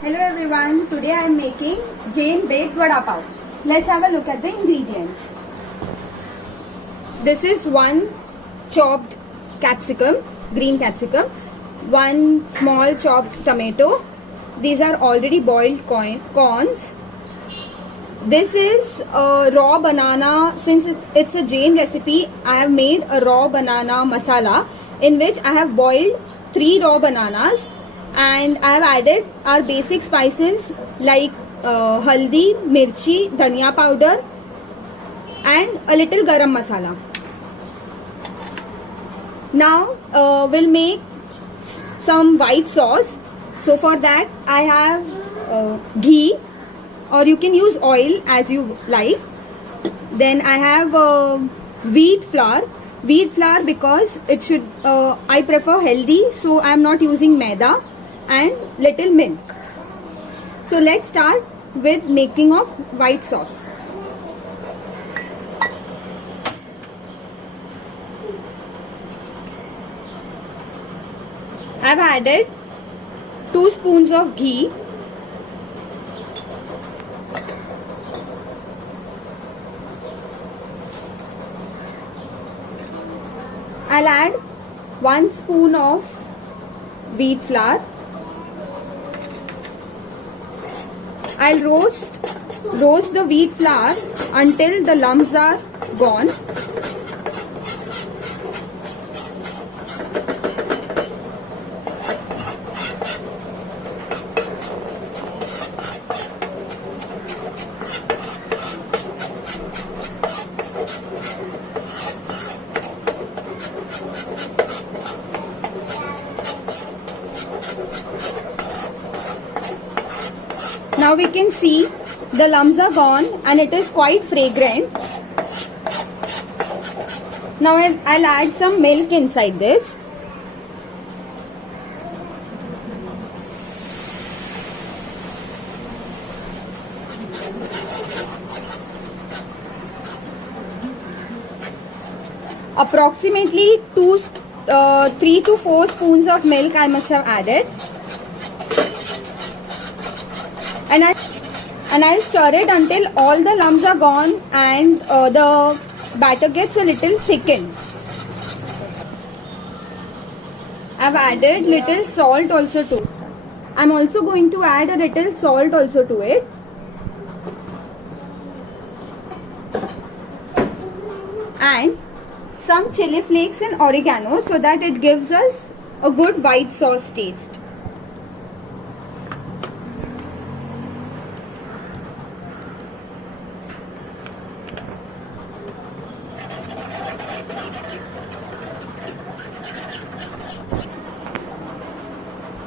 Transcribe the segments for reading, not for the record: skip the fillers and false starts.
Hello everyone, today I am making Jain baked vada pav. Let's have a look at the ingredients. This is one chopped capsicum, green capsicum, one small chopped tomato. These are already boiled corns. This is a raw banana. Since it's a Jain recipe, I have made a raw banana masala in which I have boiled 3 raw bananas and I have added our basic spices like haldi, mirchi, dhania powder and a little garam masala. Now we'll make some white sauce. So for that I have ghee, or you can use oil as you like. Then I have wheat flour because it should I prefer healthy, so I am not using maida, and little milk. So let's start with making of white sauce. I've added 2 spoons of ghee, I'll add 1 spoon of wheat flour. I'll roast the wheat flour until the lumps are gone. Now we can see the lumps are gone and it is quite fragrant. Now I'll add some milk inside this. Approximately 3 to 4 spoons of milk I must have added. And I'll stir it until all the lumps are gone and the batter gets a little thickened. I've added little salt also to it. I'm also going to add a little salt also to it. And some chili flakes and oregano so that it gives us a good white sauce taste.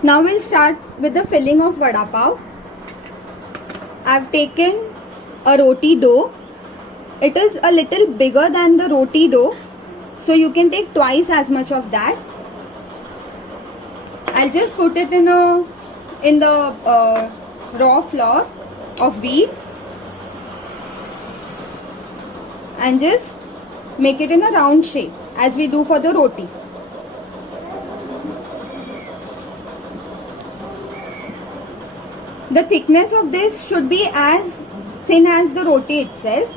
Now we'll start with the filling of vada pav. I've taken a roti dough. It is a little bigger than the roti dough, so you can take twice as much of that. I'll just put it in the raw flour of wheat and just make it in a round shape as we do for the roti. The thickness of this should be as thin as the roti itself.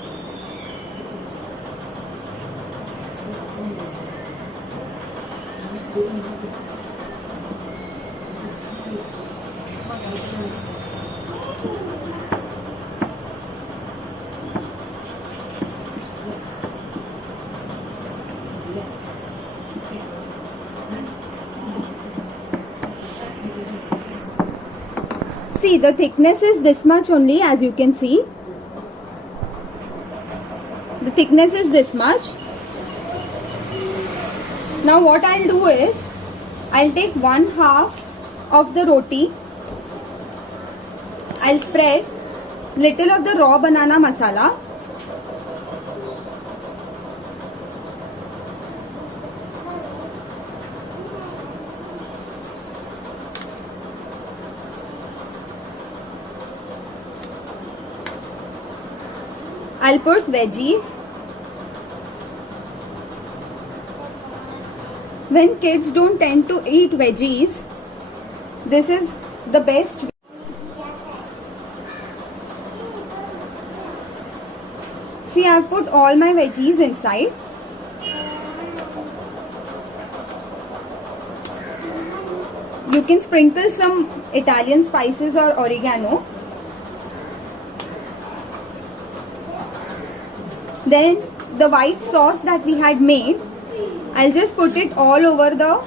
See, the thickness is this much only, as you can see. The thickness is this much. Now what I'll do is, I'll take 1/2 of the roti. I'll spread little of the raw banana masala. I'll put veggies. When kids don't tend to eat veggies, this is the best. see, I have put all my veggies inside. You can sprinkle some Italian spices or oregano. Then the white sauce that we had made, I'll just put it all over the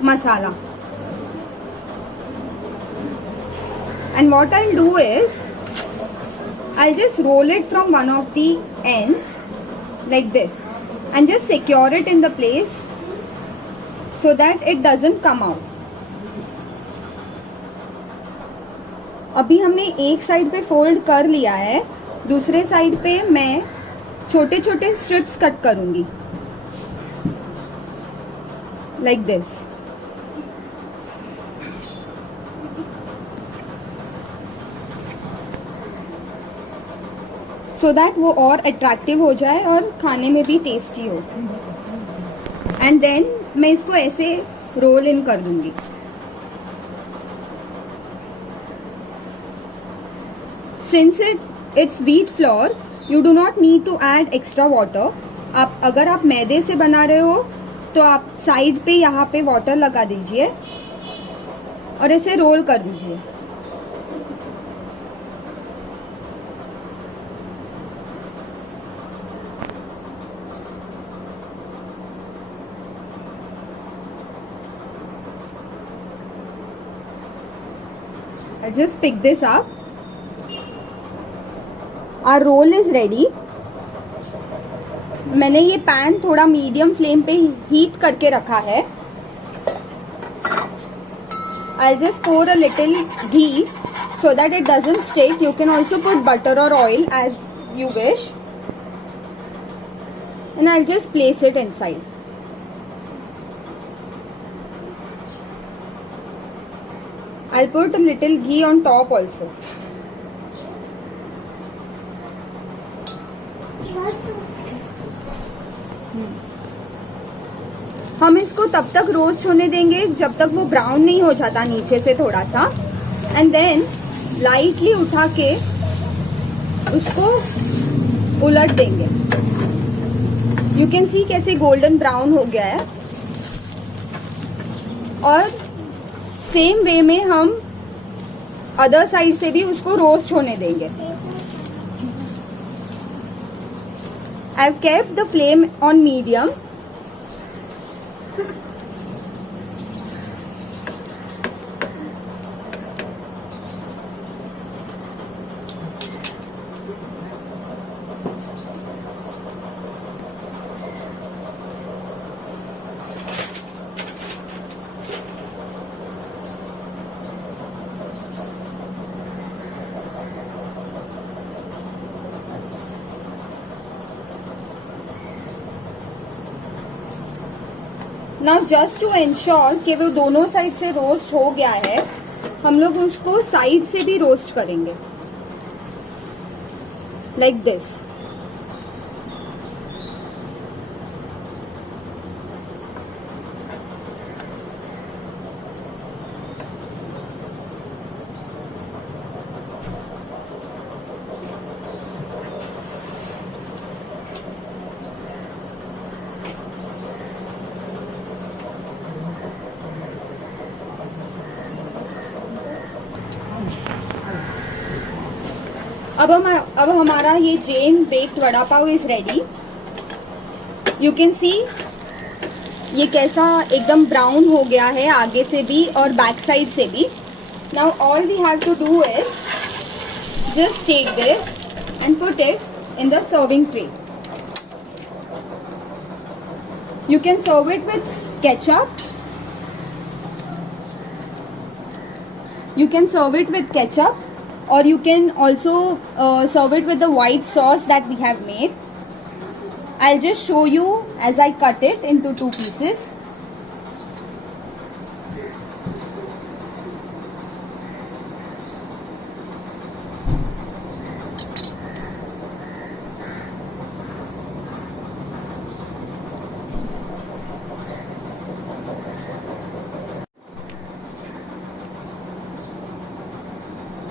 masala. And what I'll do is, I'll just roll it from one of the ends like this and just secure it in the place so that it doesn't come out. अभी हमने एक side पे fold कर लिया है, दूसरे side पे मैं छोटे छोटे स्ट्रिप्स कट करूंगी लाइक दिस. सो दैट वो और अट्रैक्टिव हो जाए और खाने में भी टेस्टी हो. एंड देन मैं इसको ऐसे रोल इन कर दूंगी. Since it's wheat flour, you do not need to add extra water. आप अगर आप मैदे से बना रहे हो तो आप साइड पे यहाँ पे वाटर लगा दीजिए और इसे रोल कर दीजिए. I just pick this up. Our roll is ready. मैंने ये पैन थोड़ा मीडियम फ्लेम पे हीट करके रखा है. I'll just pour a little ghee so that it doesn't stick. You can also put butter or oil as you wish. And I'll just place it inside. I'll put a little ghee on top also. हम इसको तब तक roast होने देंगे जब तक वो brown नहीं हो जाता नीचे से थोड़ा सा. एंड देन लाइटली उठा के उसको उलट देंगे. यू कैन सी कैसे गोल्डन ब्राउन हो गया है. और सेम वे में हम अदर साइड से भी उसको रोस्ट होने देंगे. I've kept the flame on medium. Now just to ensure कि वो दोनों साइड से रोस्ट हो गया है, हम लोग उसको साइड से भी रोस्ट करेंगे लाइक दिस. अब हमारा ये Jain baked vada pav is ready. You can see ये कैसा एकदम ब्राउन हो गया है आगे से भी और बैक साइड से भी. Now all we have to do is just take this and put it in the serving tray. You can serve it with ketchup. You can serve it with ketchup, or you can also serve it with the white sauce that we have made. I'll just show you as I cut it into 2 pieces.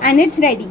And it's ready.